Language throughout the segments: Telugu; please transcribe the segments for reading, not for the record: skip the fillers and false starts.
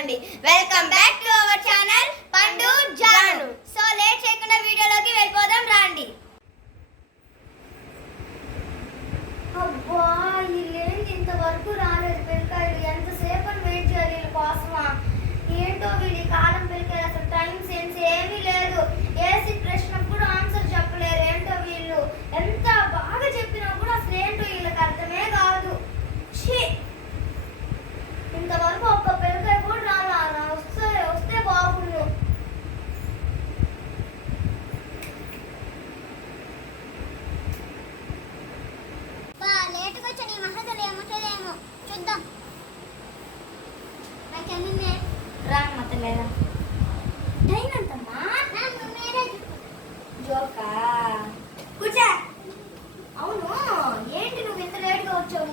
చేసుకోండి. Welcome back to our channel పండు జాను. సో లేట్ చేయకుండా వీడియోలోకి వెళ్ళిపోదాం రండి. అబ్బా వీళ్ళేంటి ఇంతవరకు రాలేదు పిల్లకాయలు, ఎంతసేపు వెయిట్ చేయాలి వీళ్ళ కోసమా? ఏంటో వీళ్ళ కాలం పిల్లకాయలు అసలు టైం సెన్స్ ఏమీ లేదు. ఏసీ ప్రశ్న కూడా ఆన్సర్ చెప్పలేరు. ఏంటో వీళ్ళు ఎంత బాగా చెప్పినా కూడా అసలు ఏంటో వీళ్ళకి అర్థమే కాదు. ఇంతవరకు ఒక్క పిల్లకాయ కూడా రాలా. వస్తే బాగుండు. లేటుగా వచ్చా నీ మహదలు ఏముంటుందేమో చూద్దాం. రామ్మతలేదా టైం ఎంతమ్మా? జోకా కూర్చో. అవును ఏంటి నువ్వు ఇంత లేట్గా వచ్చావు?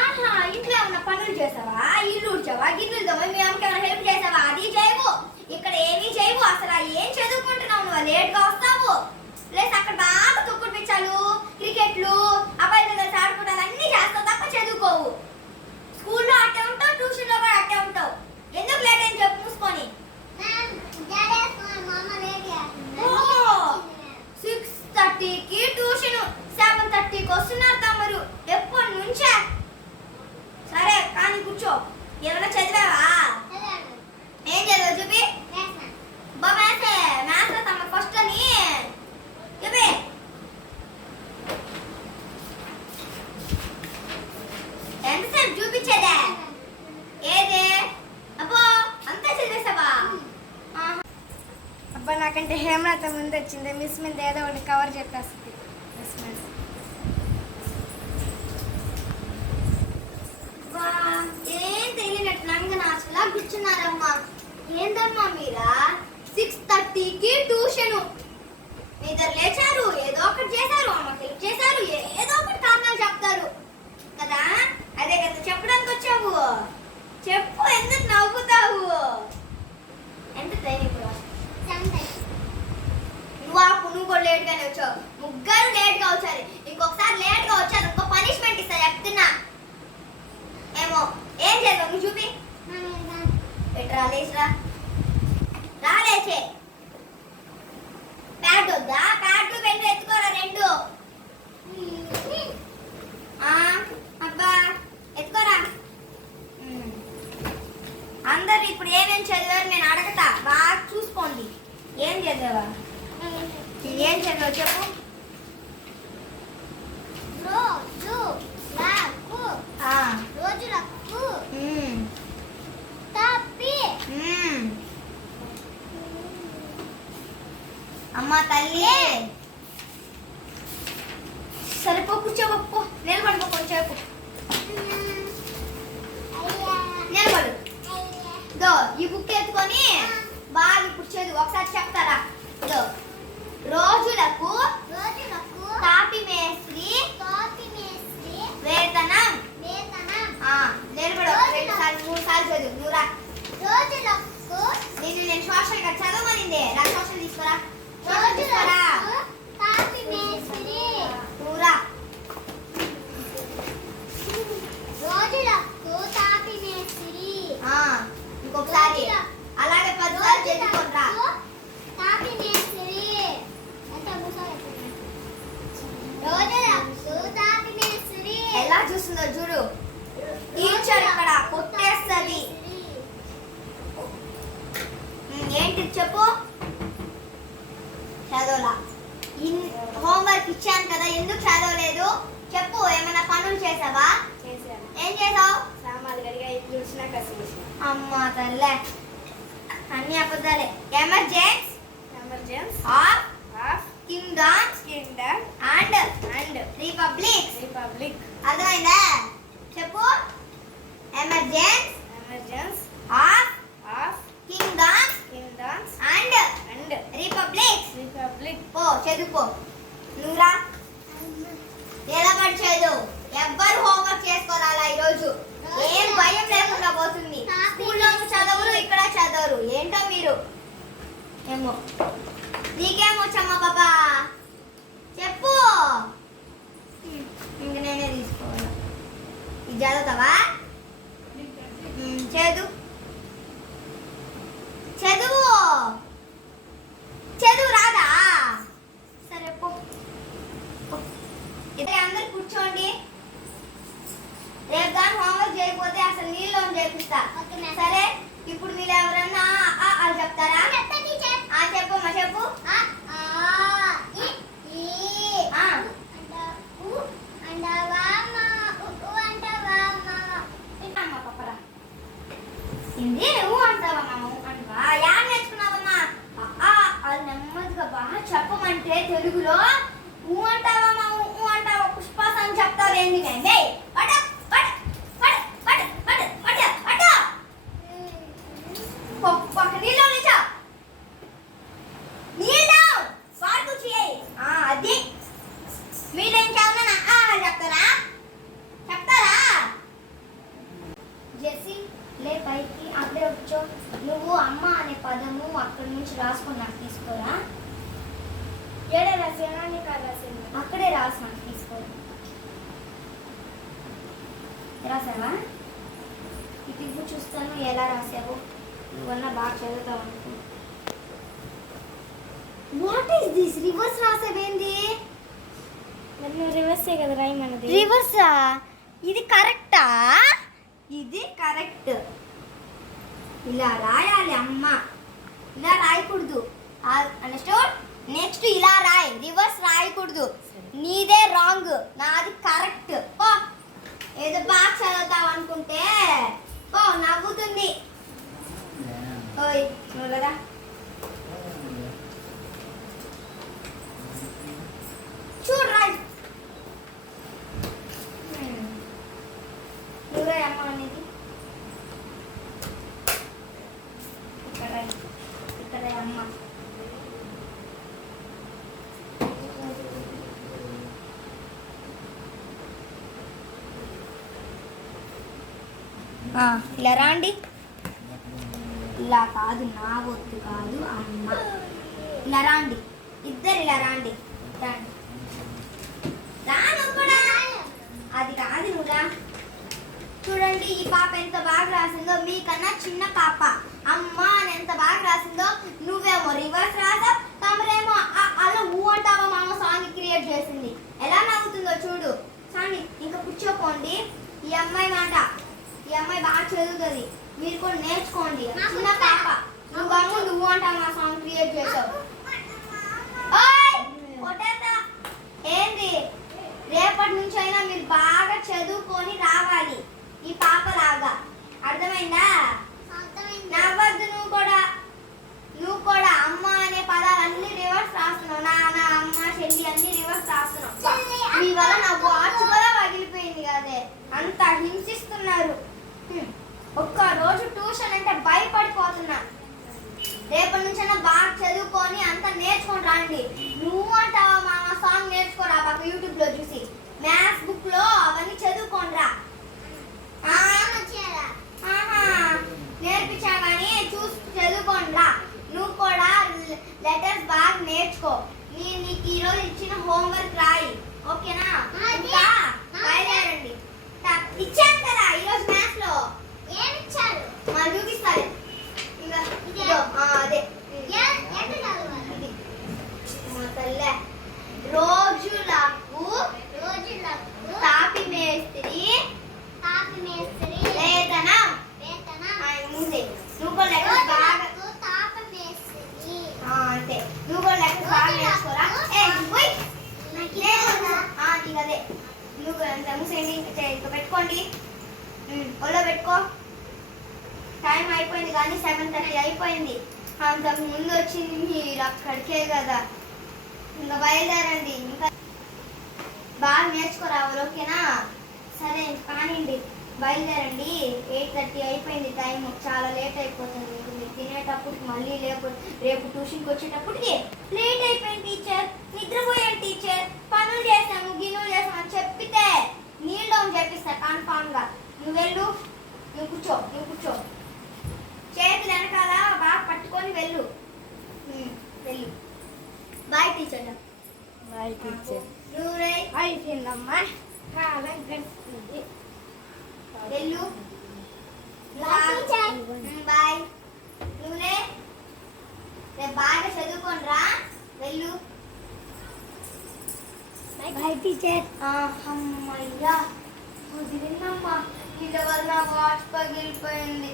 ఆహా ఇంట్లో ఏమన్నా పనులు చేసావా? ఇల్లు ఉడ్చావా? గిన్నెలు తోమా? మీ అమ్మకి ఏమైనా హెల్ప్ చేసావా? అది చేయవు, ఇక్కడ ఏమీ చేయవు. అసలు ఏం చదువుకుంటున్నావు నువ్వు? లేట్గా వస్తావు. లేదు అక్కడ బాగా తొక్కుడు పిచ్చాలు, క్రికెట్లు, అబ్బాయిలు కలిసి ఆడుకుంటారు, అన్నీ చేస్తావు తప్ప చదువుకోవు. స్కూల్లో అట్టే ఉంటావు, ట్యూషన్లో కూడా అట్టే ఉంటావు. ఎందుకు లేట్ అని చెప్పు మూసుకొని. 6:30కి ట్యూషన్, 7:30కి వస్తున్నారు తమరు. ఎప్పటి నుంచే? సరే కానీ కూర్చో. ఏమైనా చదివావా? ఏం చదివావు చూపి. మ్యాథ్సే. మ్యాథ్స్ తమ ఫస్ట్ అని చూపి. ఎంతసేపు చూపించేదే? ఏదే అబ్బో అంతా చదివేసావా? అబ్బా నాకంటే హేమలత ముందు వచ్చింది. మిస్ మీద ఏదో ఒకటి కవర్ చెప్పేస్తుంది. మిస్ మీద ఏం తెలియనట్టు నంగనాచులా కూర్చున్నారమ్మా. ఏందమ్మా మీరా? 6:30కి ట్యూషను. ఇద్దరు లేచారు, ఏదో ఒకటి చేశారు, అమ్మకి హెల్ప్ చేశారు, ఏదో ఒకటి కారణాలు చెప్తారు కదా. అదే కదా చెప్పడానికి వచ్చావు. చెప్పు, ఎందుకు నవ్వుతావు? ఎంత టైం ఇప్పుడు? నువ్వు కూడా లేట్గానే వచ్చావు. ముగ్గురు లేట్గా వచ్చారు. ఇంకొకసారి లేట్గా వచ్చారు ఇంకో పనిష్మెంట్ ఇస్తా చెప్తున్నా. ఏమో ఏం చేద్దాం నువ్వు చూపి. ఎట్రా లేచిరా, రాలేచే. ప్యాడ్ వద్దా? ప్యాడ్ పెన్ను ఎత్తుకోరా రెండు. అబ్బా ఎత్తుకోరా. అందరు ఇప్పుడు ఏమేం చదివారు నేను అడగతా, బాగా చూసుకోండి. ఏం చదివావా? ఏం చదివావు చెప్పు. రోజులకు తప్పి అమ్మా తల్లి. సరిపో కూర్చోబో. నిలబడుకో కొంచెంసేపు. నిలబడు. దో ఈ బుక్ ఎత్తుకొని బాగా ఇప్పుడు చదువు. ఒకసారి చెప్తారా? దో రోజులకు తాపి మేస్త్రి వేతనం. నిలబడు. 2 సార్లు 3 సార్లు చదువు. నువ్వు రా. రోజులకు నేను సోషల్ గా చదవమనిందే. రా సోషల్ తీసుకురా. సోషల్ తీసుకురా. తాపి మేస్త్రి. నువ్వు రా. రోజులకు తాపి మేస్త్రి. ఇంకొకసారి అలాగే 10 సార్లు చదువుకోరా. తాపి మేస్త్రి. రోజులకు తాపి మేస్త్రి. ఎలా చూస్తుందో చూడు. టీచర్ ఇక్కడ కొట్టేస్తుంది. ఏంటి చెప్పు. చదవలా. హోంవర్క్ ఇచ్చాను కదా, ఎందుకు చదవలేదు చెప్పు. ఏమైనా పనులు చేసావా? చేశాను. ఏం చేసావు? సామాన్లు కడిగా ఇల్లు ఉడిచినా కసిగేసిన. అమ్మా తల్లే అన్ని అబద్ధాలే. Emergency of kingdoms and republics. అర్థమైందా? చెప్పు. Emergency of kingdoms and republics. పో చదువుకో. నువ్వురా. నిలబడి చదువు. ఎవ్వరు హోంవర్క్ చేసుకోరాలా ఈరోజు. ఏం భయం లేకుండా పోతుంది. స్కూల్లో చదవరు, ఇక్కడ చదవరు. ఏంటో మీరు. ఏమో నీకేమొచ్చమ్మా బాబా చెప్పు. ఇంక నేనే తీసుకోవాలి. ఇది చదువుతావా? కూర్చోండి. రేపు దాని హోంవర్క్ చేయకపోతే అసలు నీళ్ళు చేపిస్తా. సరే, ఇప్పుడు మీరు ఎవరన్నా అది చెప్తారా? చెప్పమ్మా, చెప్పు. ఏంది నువ్వు అంటావా మామ అంటావా? యాడ్ నేర్చుకున్నావమ్మా? అది నెమ్మదిగా బాగా చెప్పమంటే తెలుగులో ఊ అంటావా మామ ఊ అంటావా పుష్పాస్ అని చెప్తావు ఎందుకంటే పక్క నీళ్ళు నిచా నీళ్ళు వాడుకు చేయి. అది మీరేం చెప్పనా చెప్తారా? చెప్తారా? జెస్సీ లే పైకి అప్పుడే వచ్చో. నువ్వు అమ్మ అనే పదము అక్కడి నుంచి రాసుకొని నాకు తీసుకోరా. ఏడే రాసేనా నీకు అది రాసింది? అక్కడే రాసి నాకు తీసుకోరా. రాసావా? ఇటు ఇవ్వు చూస్తాను ఎలా రాసావు. నువ్వన్నా బాగా చదువుతావు అనుకో. What is this? రివర్స్ రాసావేంది? మరి నువ్వు రివర్సే కదా రాయమన్నది. రివర్సా? ఇది కరెక్టా? ఇది కరెక్ట్. ఇలా రాయాలి అమ్మ, ఇలా రాయకూడదు. అండర్స్టూడ్? నెక్స్ట్ ఇలా రాయి, రివర్స్ రాయకూడదు. నీదే రాంగ్, నాది కరెక్ట్. ఓ ఏదో బాగా చదువుతావు అనుకుంటే ఓ నవ్వుతుంది. ఓయ్ నువ్వులరా. చూడు రాయ్. నువ్వే అమ్మ అనేది ఇక్కడ అమ్మ. ఇలా రాండి. ఇలా కాదు, నా వద్దు కాదు అమ్మ. ఇలా రాండి, ఇద్దరు ఇలా రాండి. రాండి రాను కూడా. అది కాదు నువ్వు రా. చూడండి ఈ పాప ఎంత బాగా రాసిందో. మీకన్నా చిన్న పాప అమ్మ అని ఎంత బాగా రాసిందో. నువ్వేమో రివర్స్ రాసావు, తమరేమో అలా ఊ అంటావా మామ సాంగ్ క్రియేట్ చేసింది. ఎలా నవ్వుతుందో చూడు. సాంగ్ ఇంకా కూర్చోపోండి. ఈ అమ్మాయి మాట, ఈ అమ్మాయి బాగా చదువుతుంది, మీరు కూడా నేర్చుకోండి. చిన్న పాప నువ్వు నువ్వు అంటావా సాంగ్ క్రియేట్ చేసావు. ఏంది? రేపటి నుంచి అయినా మీరు బాగా చదువుకొని రావాలి ఈ పాపలాగా. అర్థమైందా? నవ్వద్దు. నువ్వు కూడా అమ్మ అనే పదాలన్నీ రివర్స్ రాస్తున్నావు. నాన్న అమ్మ చెల్లి అన్ని రివర్స్ రాస్తున్నావు. మీ వల్ల నా వాచ్ కూడా పగిలిపోయింది కదే. అంత హింసిస్తున్నారు. ఒక్క రోజు ట్యూషన్ అంటే భయపడిపోతున్నా. రేపటి నుంచైనా బాగా చదువుకొని అంతా నేర్చుకొని రండి. నువ్వు అంటావా మామ సాంగ్ నేర్చుకోరా బాగా యూట్యూబ్ లో చూసి. మ్యాథ్స్ బుక్ లో అవన్నీ చదువుకోండి రా. నేర్పించా కానీ చూసి చదువుకోండి రా. నువ్వు కూడా లెటర్స్ బాగా నేర్చుకో. నీకు ఈరోజు ఇచ్చిన హోంవర్క్ రాయి, ఓకేనా? ఇంకా బయలుదేరండి. ఇచ్చాను కదా ఈరోజు మ్యాథ్స్ లో. ఏమి ఇచ్చారు? మరి చూపిస్తాను. అదే తల్లే. రోజులకు తాపి మేస్త్రి వేతనం. ముందే నువ్వు కూడా లెక్కలు బాగా అంతే. నువ్వు కూడా లెక్కలు బాగా నేర్చుకోరా. అదే నువ్వు అంత మూసేయండి. ఇంకా పెట్టుకోండి, ఒళ్ళో పెట్టుకో. టైం అయిపోయింది కానీ 7:30 అయిపోయింది. అంతకు ముందు వచ్చింది మీరు అక్కడికే కదా. ఇంకా బయలుదేరండి. ఇంకా బాగా నేర్చుకోరావాలి, ఓకేనా? సరే కానివ్వండి, బయలుదేరండి. 8:30 అయిపోయింది టైం. చాలా లేట్ అయిపోతుంది. మీరు తినేటప్పటికి మళ్ళీ రేపు ట్యూషన్కి వచ్చేటప్పటికి లేట్ అయిపోయింది టీచర్, నిద్రపోయాను టీచర్, పనులు చేసాము గిన్నెలు చేసాము అని చెప్పితే నీళ్ళు డౌన్ చెప్పిస్తా కన్ఫామ్గా. నువ్వు వెళ్ళు, నువ్వు కూర్చో. చేతులు వెనకాల బాగా పట్టుకొని వెళ్ళు. Bye teacher. Bye teacher. నువ్వు అయిపోయిందమ్మా, కాలం గడిచింది. వెళ్ళు. బాయ్. నువ్వులే రేపు బాగా చదువుకోని రా. వెళ్ళు. By teacher. అమ్మయ్యా కుదిరిందమ్మా. వీళ్ళ వల్ల నా వాచ్ పగిలిపోయింది.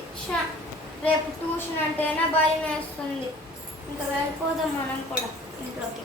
రేపు ట్యూషన్ అంటేనే భయం వేస్తుంది. ఇంకా వెళ్ళిపోదాం మనం కూడా ఇంట్లోకి.